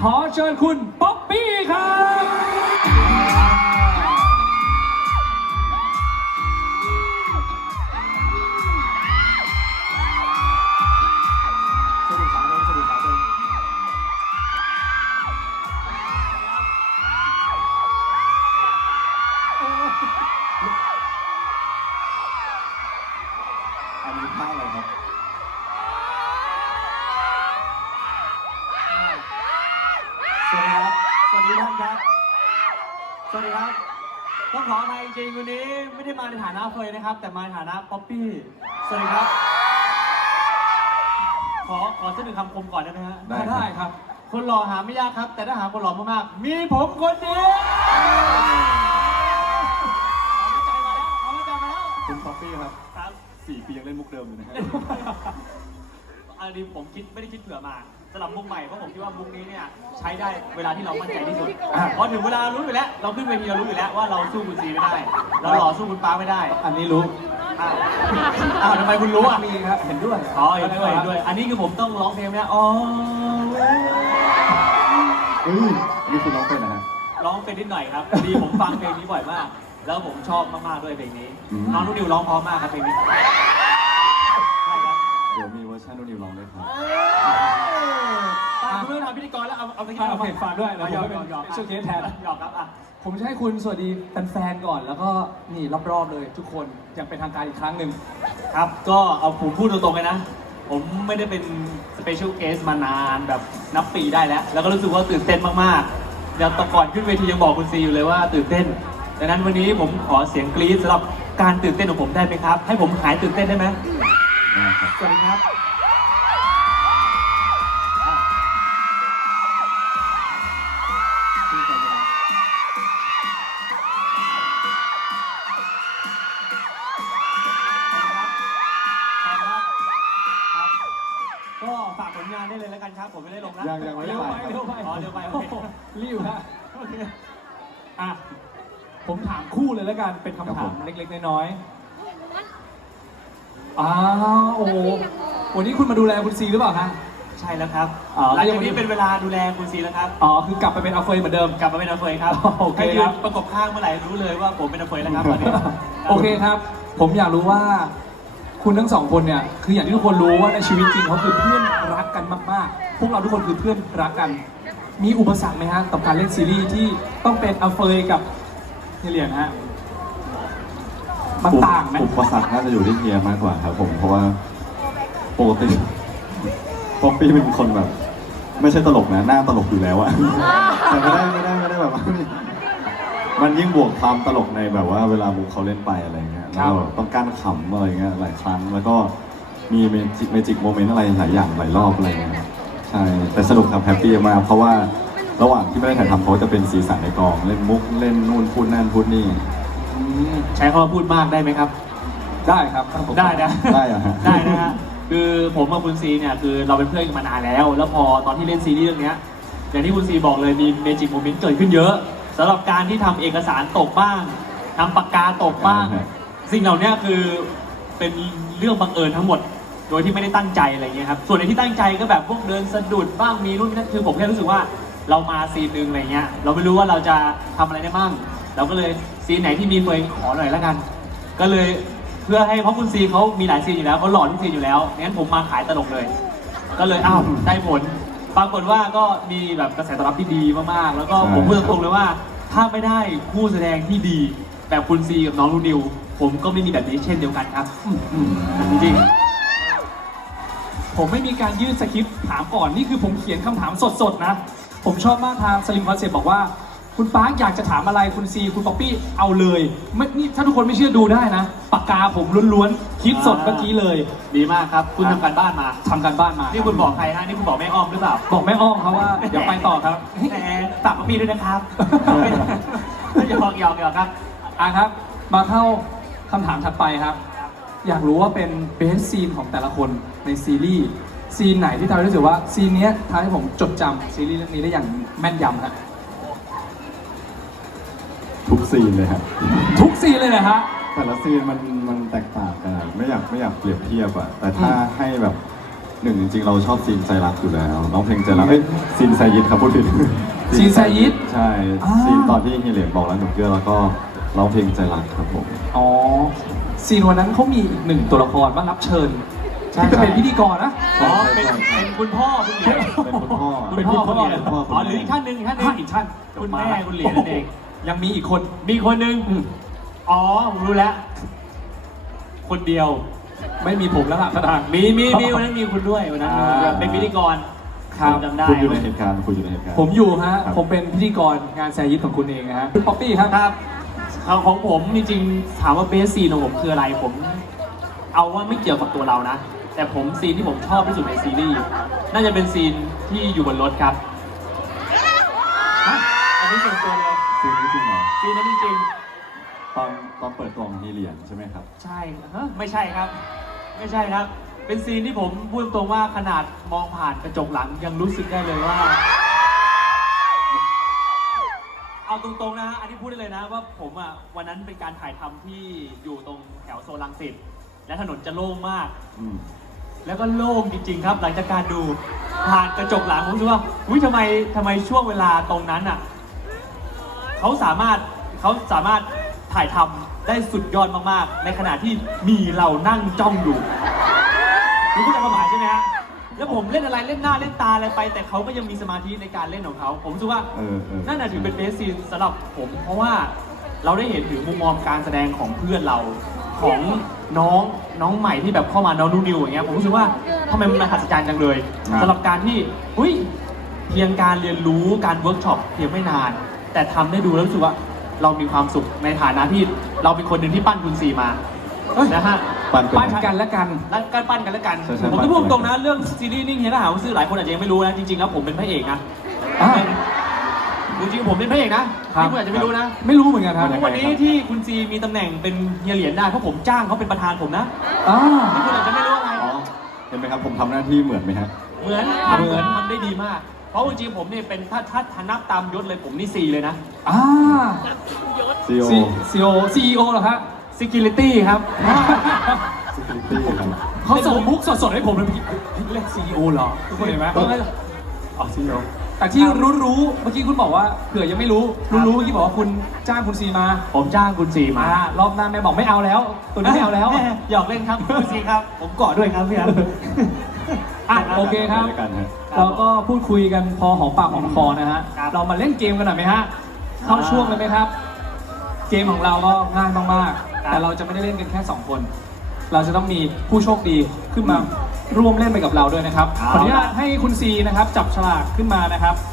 ขอเชิญคุณป๊อปปี้ครับ สวัสดีท่านครับ สวัสดีครับ ต้องขออภัยจริงๆวันนี้ไม่ได้มาในฐานะเฟยนะครับ แต่มาในฐานะป๊อปปี้ สวัสดีครับ ขอขอสักหนึ่งคำคมก่อนได้ไหมฮะได้ครับ ได้ครับ คนหล่อหาไม่ยากครับ แต่ถ้าหาคนหล่อมากๆ มีผมคนเดียวเอาใจมาแล้วคุณป๊อปปี้ครับเอาใจมาแล้วครับ สี่ปียังเล่นมุกเดิมอยู่นะฮะ อันนี้ผมคิดไม่ได้คิดเผื่อมา สำหรับมุกใหม่เพราะผมคิดว่ามุกนี้เนี่ยใช้ได้เวลาที่เรามั่นใจที่สุดเพราะถึงเวลารู้อยู่แล้ว เราขึ้นเวทีเรารู้อยู่แล้วว่าเราสู้คุณซีไม่ได้ เราหล่อสู้คุณป้าไม่ได้อันนี้รู้อ้าวอ้าวทำไมคุณรู้อะมีครับเห็นด้วยอ๋อเห็นด้วยเห็นด้วย อันนี้คือผมต้องร้องเพลงไหมอ๋อเฮ้ยนี่คุณร้องเป็นนะฮะ ร้องเป็นนิดหน่อยครับพอดีผมฟังเพลงนี้บ่อยมาก แล้วผมชอบมากๆด้วยเพลงนี้อืม น้องนุ่นนิวร้องเพราะมากครับเพลงนี้ใช่ครับ เดี๋ยวมีเวอร์ชันนุ่นนิวร้องด้วยครับ ตามคุณไม่ต้องทำพิธีกรแล้วเอาเอาตะกี้อะโอมาเคฝากด้วยแล้วหยอกผมหยอกหยอกเป็นช่วงเคสแทน หยอกครับอะผมจะให้คุณสวัสดีแฟนๆก่อนแล้วก็นี่รอบๆเลยทุกคนอย่างเป็นทางการอีกครั้งหนึ่งครับ ก็เอาผมพูดตรงๆเลยนะ ผมไม่ได้เป็นสเปเชียลเกสมานานแบบนับปีได้แล้ว แล้วก็รู้สึกว่าตื่นเต้นมากๆเดี๋ยวตอนก่อนขึ้นเวทียังบอกคุณซีอยู่เลยว่าตื่นเต้นดังนั้นวันนี้ผมขอเสียงกรี๊ดสำหรับการตื่นเต้นของผมได้ไหมครับ ให้ผมหายตื่นเต้นได้ไหมนะครับสวัสดีครับ ไปไปครับเร็วไปอ๋อเร็วไปโอเคโอ้โหรีบฮะอะผมถามคู่เลยแล้วกันเป็นคำครัถาบมผมเล็กๆน้อยๆอ้าวโอ้โหวันนี้คุณมาดูแลคุณซีหรือเปล่าฮะใช่แล้วครับอ๋อหลังจากนี้เป็นเวลาดูแลคุณซีแล้วครับอ๋อคือกลับไปเป็นอัลเฟยเหมือนเดิมกลับมาเป็นอาเฟยครับโอเคให้ยืครันบประกบข้างเมื่อไหร่รู้เลยว่าผมเป็นอาเฟยแล้วครับตอนนี้โอเคครับ ผมอยากรู้ว่าคุณทั้งสองคนเนี่ยคืออย่างที่ทุกคนรู้ว่าในชีวิตจริงเขาคือเพื่อนรักกันมากๆ พวกเราทุกคนคือเพื่อนรักกัน มีอุปสรรคไหมฮะกับการเล่นซีรีส์ที่ต้องเป็นอัลเฟยกับเฮเลียนฮะมันต่างไหมอุปสรรคน่าจะอยู่ที่เฮียมากกว่าครับผมเพราะว่าปกติป๊อปปี้เป็นคนแบบ ไม่ใช่ตลกนะหน้าตลกอยู่แล้วอะแต่ไม่ได้ไม่ได้ไม่ได้แบบว่ามันยิ่งบวกความตลกในแบบว่าเวลามุกเขาเล่นไปอะไรเงี้ยแล้วก็ต้องกั้นขำอะไรเงี้ยหลายครั้งแล้วก็มีเมจิกเมจิกโมเมนต์อะไรหลายอย่างหลายรอบอะไรเงี้ย ใช่แต่สนุกครับแฮปปี้มากเพราะว่าระหว่างที่ไม่ได้ถ่ายทำเขาจะเป็นสีสันในกองเล่นมุกเล่นนู่นพูดนั่นพูดนี่ อืมใช้คำว่าพูดมากได้ไหมครับ ได้ครับได้นะได้เหรอฮะ ได้นะฮะคือผมกับคุณซีเนี่ยคือเราเป็นเพื่อนกันมานานแล้ว แล้วพอตอนที่เล่นซีรีส์เรื่องเนี้ยอย่างที่คุณซีบอกเลยมีเมจิกโมเมนต์เกิดขึ้นเยอะสำหรับการที่ทำเอกสารตกบ้างทำปากกาตกบ้างใช่สิ่งเหล่านี้คือเป็นเรื่องบังเอิญทั้งหมด โดยที่ไม่ได้ตั้งใจอะไรเงี้ยครับส่วนในที่ตั้งใจก็แบบพวกเดินสะดุดบ้างมีนู่นนี่นั่นคือผมแค่รู้สึกว่าเรามาซีนหนึ่งอะไรเงี้ยเราไม่รู้ว่าเราจะทำอะไรได้บ้างเราก็เลยซีนไหนที่มีเฟยขอหน่อยแล้วกัน ก็เลยเพื่อให้เพราะคุณซีเขามีหลายซีนอยู่แล้วเขาหล่อทุกซีนอยู่แล้วงั้นผมมาขายตลกเลย ก็เลยอ้าวได้ผลปรากฏว่าก็มีแบบกระแสตอบรับที่ดีมากๆ แล้วก็ใช่ ผมพูดตรงๆเลยว่า ถ้าไม่ได้ผู้แสดงที่ดี แบบคุณซีกับน้องลูนิว ผมก็ไม่มีแบบนี้เช่นเดียวกันครับอืมจริง ผมไม่มีการยื่นสคริปต์ถามก่อน นี่คือผมเขียนคำถามสดๆนะ ผมชอบมากทางสลิมคอนเซ็ปต์บอกว่า คุณปาร์คอยากจะถามอะไรคุณซี คุณป๊อปปี้เอาเลยไม่นี่ถ้าทุกคนไม่เชื่อดูได้นะ ปากกาผมล้วนๆคิดสดเมื่อกี้เลยๆดีมากครับ คุณทำการบ้านมา ทำการบ้านมานี่คุณบอกใครฮะนี่คุณบอกแม่อ้อมหรือเปล่าบอกแม่อ้อมเขาว่าเดี๋ยวไปต่อครับแหมฝากพี่ด้วยนะครับหยอกหยอกหยอกครับ อะครับ มาเข้าคำถามถัดไปครับ อยากรู้ว่าเป็นเบสซีนของแต่ละคนในซีรีส์ซีนไหนที่ทำให้รู้สึกว่าซีนเนี้ยทำให้ผมจดจำซีรีส์เรื่องนี้ได้อย่างแม่นยำครับทุกซีนเลยครับทุกซีนเลยนะฮะแต่ละซีนมันมันแตกต่างกันอะไม่อยากไม่อยากเปรียบเทียบอะแต่ถ้าให้แบบหนึ่งจริงๆเราชอบซีนใจรักอยู่แล้วร้องเพลงใจรักเอ้ยซีนไซยิดครับพูดผิดซีนไซยิดใช่อ่าซีนตอนที่เฮียเหลียงบอกแล้วหนุ่มเกลือแล้วก็ร้องเพลงใจรักครับผมอ๋อ ซีนวันนั้นเขามีอีกหนึ่งตัวละครบ้างรับเชิญใช่ที่จะเป็นพิธีกรนะ อ๋อเป็นเป็นคุณพ่อคุณเหรียญเป็นคุณพ่อคุณพ่อคุณเหรียญคุณพ่อคุณอ๋อหรืออีกท่านหนึ่งอีกท่านหนึ่ท่างนอีกท่านคุณแม่คุณเหรียญนั่นเอง ยังมีอีกคน มีคนหนึ่งอืมอ๋อผมรู้แล้ว คนเดียว ไม่มีผมแล้วล่ะท่านมีมีมีวันนั้นมีคุณด้วยวันนั้นมีคุณด้วยอ่าเป็นพิธีกรครับผมจำได้คุณอยู่ในเหตุการณ์คุณอยู่ในเหตุการณ์ ผมอยู่ฮะ ครับ ผมเป็นพิธีกรงานแซยิตของคุณเองนะฮะคุณป๊อปปี้ครับ ครับของของผมจริงๆถามว่าเบสซีนของผมคืออะไรผม เอาว่าไม่เกี่ยวกับตัวเรานะ แต่ผมซีนที่ผมชอบที่สุดในซีรีส์น่าจะเป็นซีนที่อยู่บนรถครับฮะอันนี้ส่วนตัวเลยซีนนี้จริงเหรอซีนนั้นจริงตอนตอนเปิดกล่องเฮียเหลียงใช่ไหมครับ ๆใช่ฮะไม่ใช่ครับ ไม่ใช่ครับ เป็นซีนที่ผมพูดตรงว่าขนาดมองผ่านกระจกหลังยังรู้สึกได้เลยว่า เอาตรงๆนะฮะอันนี้พูดได้เลยนะว่าผมอะวันนั้นเป็นการถ่ายทำที่อยู่ตรงแถวโซนลังสิตและถนนจะโล่งมาก อืม แล้วก็โล่งจริงๆครับ หลังจากการดูผ่านกระจกหลังผมรู้สึกว่าอุ้ยทำไมทำไมช่วงเวลาตรงนั้นอะเขาสามารถเขาสามารถถ่ายทำได้สุดยอดมากๆ ในขณะที่มีเรานั่งจ้องอยู่รู้เข้าใจความหมายใช่ไหมฮะ แล้วผมเล่นอะไรเล่นหน้าเล่นตาอะไรไป แต่เขาก็ยังมีสมาธิในการเล่นของเขา ผมรู้สึกว่าเออเออ นั่นน่ะถือเป็นเบสซีนสำหรับผม เพราะว่าเราได้เห็นถึงมุมมองการแสดงของเพื่อนเราของน้องน้องใหม่ที่แบบเข้ามาน้องนูนิวอย่างเงี้ยผมรู้สึกว่าทำไมมันมหัศจรรย์จังเลยครับ สำหรับการที่อุ้ยเพียงการเรียนรู้การเวิร์กช็อปเพียงไม่นาน แต่ทำได้ดูแล้วรู้สึกว่าเรามีความสุขในฐานะที่เราเป็นคนหนึ่งที่ปั้นคุณซีมาเอ้ยนะฮะ ปั่นเป็นปั้นกันและกัน และการปั้นกันแล้วกัน ใช่ใช่ผมปั้นจะพูดกันตรงนะ เรื่องซีรีส์นิ่งเฮียทหารซื้อหลายคนอาจจะยังไม่รู้นะ จริงๆแล้วผมเป็นพระเอกนะอ่าจริงๆผมเป็นพระเอกนะครับ ที่คุณอาจจะไม่รู้นะไม่รู้เหมือนกันครับทุกวันนี้ที่คุณซีมีตำแหน่งเป็นเฮียเหรียญได้เพราะผมจ้างเขาเป็นประธานผมนะอ่า ที่คุณอาจจะไม่รู้อะไร อ๋อเห็นไหมครับผมทำหน้าที่เหมือนไหมฮะ เหมือนเหมือนทำได้ดีมาก เพราะจริงๆผมเนี่ยเป็นถ้าถ้าถ้านับตามยศเลยผมนี่ซีเลยนะ อ่า CEO ซีโอซีโอเหรอครับ security ครับ Security ครับ เขาส่งมุกสดๆให้ผมเลยเมื่อกี้เรียกซีโอเหรอทุกคนเห็นไหมก็อ๋อซีโอแต่ที่รู้รู้ๆเมื่อกี้คุณบอกว่าเผื่อยังไม่รู้ รู้รู้ๆเมื่อกี้บอกว่าคุณจ้างคุณซีมาผมจ้างคุณซีมา อ่ารอบหน้าแม่บอกไม่เอาแล้ว ตัวนี้ไม่เอาแล้ว หยอกเล่นครับคุณซีครับ ผมเกาะด้วยครับพี่ครับ อะโอเคครับไปด้วยกันฮะ เราก็พูดคุยกันพอหอมปากหอมคอนะฮะ ครับเรามาเล่นเกมกันหน่อยไหมฮะ เข้าช่วงเลยไหมครับ เกมของเราก็ง่ายมากๆ แต่เราจะไม่ได้เล่นกันแค่ 2 คน เราจะต้องมีผู้โชคดีขึ้นมาร่วมเล่นไปกับเราด้วยนะครับ ขออนุญาตให้คุณซีนะครับจับฉลากขึ้นมานะครับ